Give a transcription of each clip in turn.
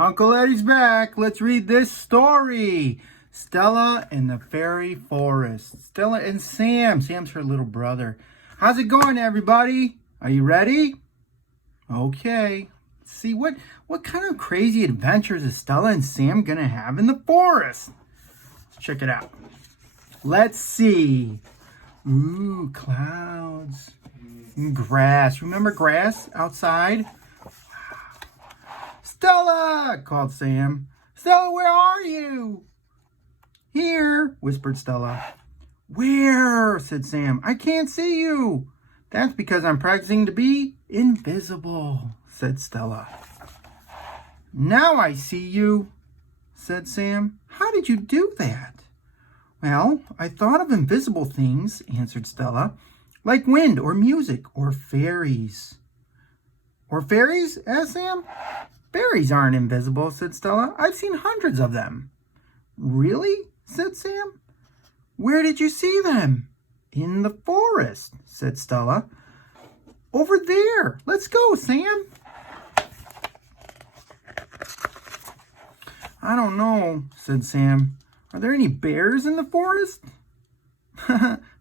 Uncle Eddie's back. Let's read this story. Stella and the Fairy Forest. Stella and Sam. Sam's her little brother. How's it going, everybody? Are you ready? Okay. Let's see, what kind of crazy adventures is Stella and Sam going to have in the forest? Let's check it out. Let's see. Ooh, clouds. Grass. Remember grass outside? Stella, called Sam. Stella, where are you? Here, whispered Stella. Where? Said Sam. I can't see you. That's because I'm practicing to be invisible, said Stella. Now I see you, said Sam. How did you do that? Well, I thought of invisible things, answered Stella, like wind or music or fairies. Or fairies? Asked Sam. Fairies aren't invisible, said Stella. I've seen hundreds of them. Really? Said Sam. Where did you see them? In the forest, said Stella. Over there. Let's go, Sam. I don't know, said Sam. Are there any bears in the forest?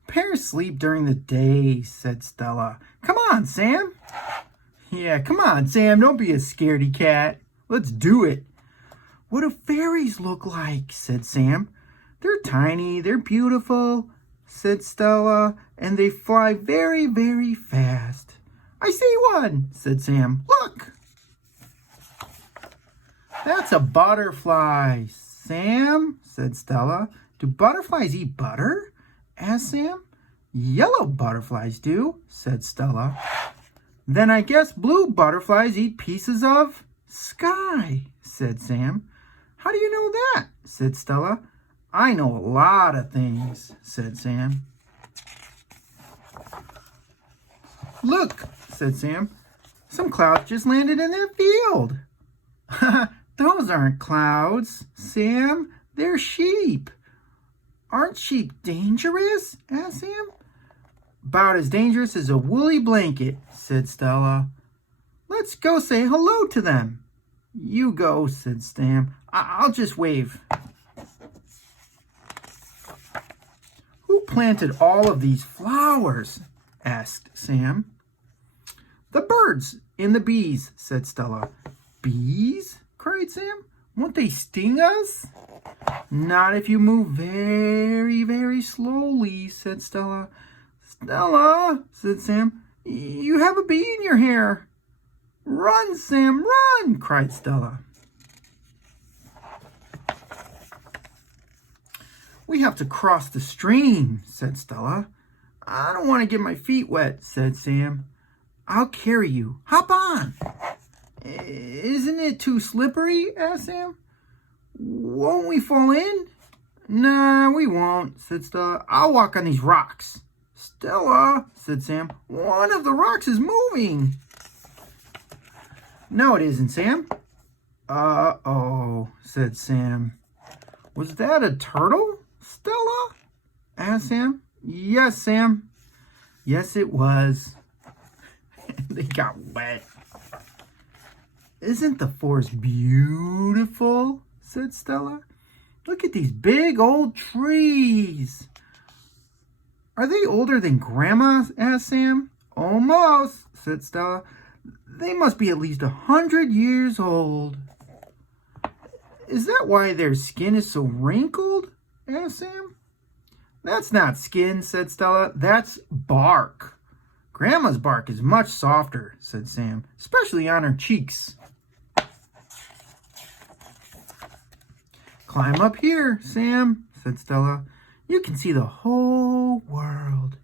Bears sleep during the day, said Stella. Come on, Sam. Yeah, come on, Sam. Don't be a scaredy cat. Let's do it. What do fairies look like? Said Sam. They're tiny. They're beautiful, said Stella. And they fly very, very fast. I see one, said Sam. Look. That's a butterfly. Sam, said Stella. Do butterflies eat butter? Asked Sam. Yellow butterflies do, said Stella. Then I guess blue butterflies eat pieces of sky, said Sam. How do you know that? Said Stella. I know a lot of things, said Sam. Look, said Sam. Some clouds just landed in that field. Those aren't clouds, Sam. They're sheep. Aren't sheep dangerous? Asked Sam. About as dangerous as a woolly blanket, said Stella. Let's go say hello to them. You go, said Sam. I'll just wave. Who planted all of these flowers? Asked Sam. The birds and the bees, said Stella. Bees? Cried Sam. Won't they sting us? Not if you move very, very slowly, said Stella. Stella, said Sam, you have a bee in your hair. Run, Sam, run, cried Stella. We have to cross the stream, said Stella. I don't want to get my feet wet, said Sam. I'll carry you. Hop on. Isn't it too slippery? Asked Sam. Won't we fall in? Nah, we won't, said Stella. I'll walk on these rocks. Stella, said Sam, one of the rocks is moving. No, it isn't, Sam. Uh-oh, said Sam. Was that a turtle, Stella? Asked Sam. Yes, Sam. Yes, it was. They got wet. Isn't the forest beautiful? Said Stella. Look at these big old trees. Are they older than Grandma? Asked Sam. Almost, said Stella. They must be at least 100 years old. Is that why their skin is so wrinkled? Asked Sam. That's not skin, said Stella. That's bark. Grandma's bark is much softer, said Sam, especially on her cheeks. Climb up here, Sam, said Stella. You can see the whole world.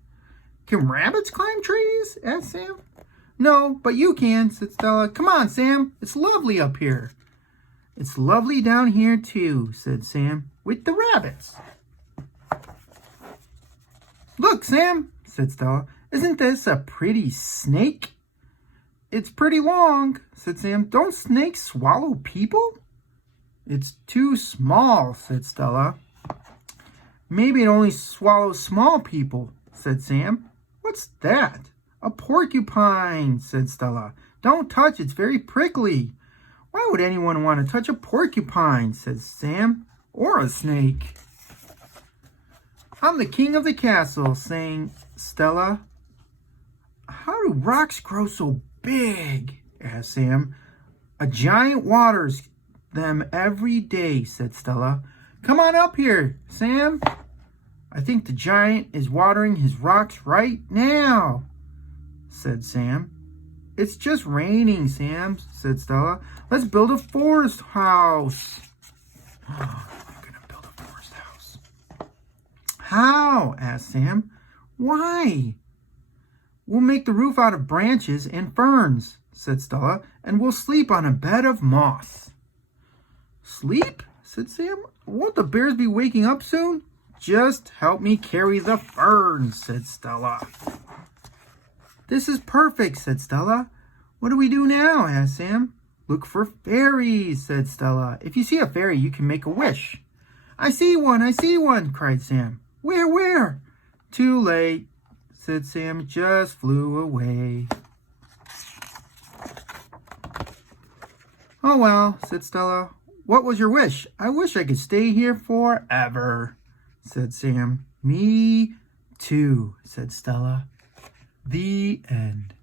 Can rabbits climb trees? Asked Sam. No, but you can, said Stella. Come on, Sam. It's lovely up here. It's lovely down here, too, said Sam, with the rabbits. Look, Sam, said Stella. Isn't this a pretty snake? It's pretty long, said Sam. Don't snakes swallow people? It's too small, said Stella. Maybe it only swallows small people, said Sam. What's that? A porcupine, said Stella. Don't touch, it's very prickly. Why would anyone want to touch a porcupine, said Sam, or a snake? I'm the king of the castle, sang Stella. How do rocks grow so big? Asked Sam. A giant waters them every day, said Stella. Come on up here, Sam. I think the giant is watering his rocks right now, said Sam. It's just raining, Sam, said Stella. Let's build a forest house. I'm going to build a forest house. How? Asked Sam. Why? We'll make the roof out of branches and ferns, said Stella, and we'll sleep on a bed of moss. Sleep? Said Sam. Won't the bears be waking up soon? Just help me carry the ferns, said Stella. This is perfect, said Stella. What do we do now? Asked Sam. Look for fairies, said Stella. If you see a fairy, you can make a wish. I see one, cried Sam. Where? Too late, said Sam. It just flew away. Oh well, said Stella. What was your wish? I wish I could stay here forever, said Sam. Me too, said Stella. The end.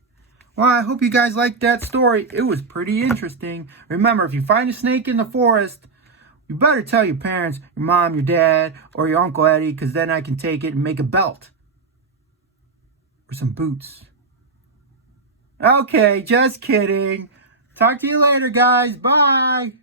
Well, I hope you guys liked that story. It was pretty interesting. Remember, if you find a snake in the forest, you better tell your parents, your mom, your dad, or your Uncle Eddie, because then I can take it and make a belt. Or some boots. Okay, just kidding. Talk to you later, guys. Bye.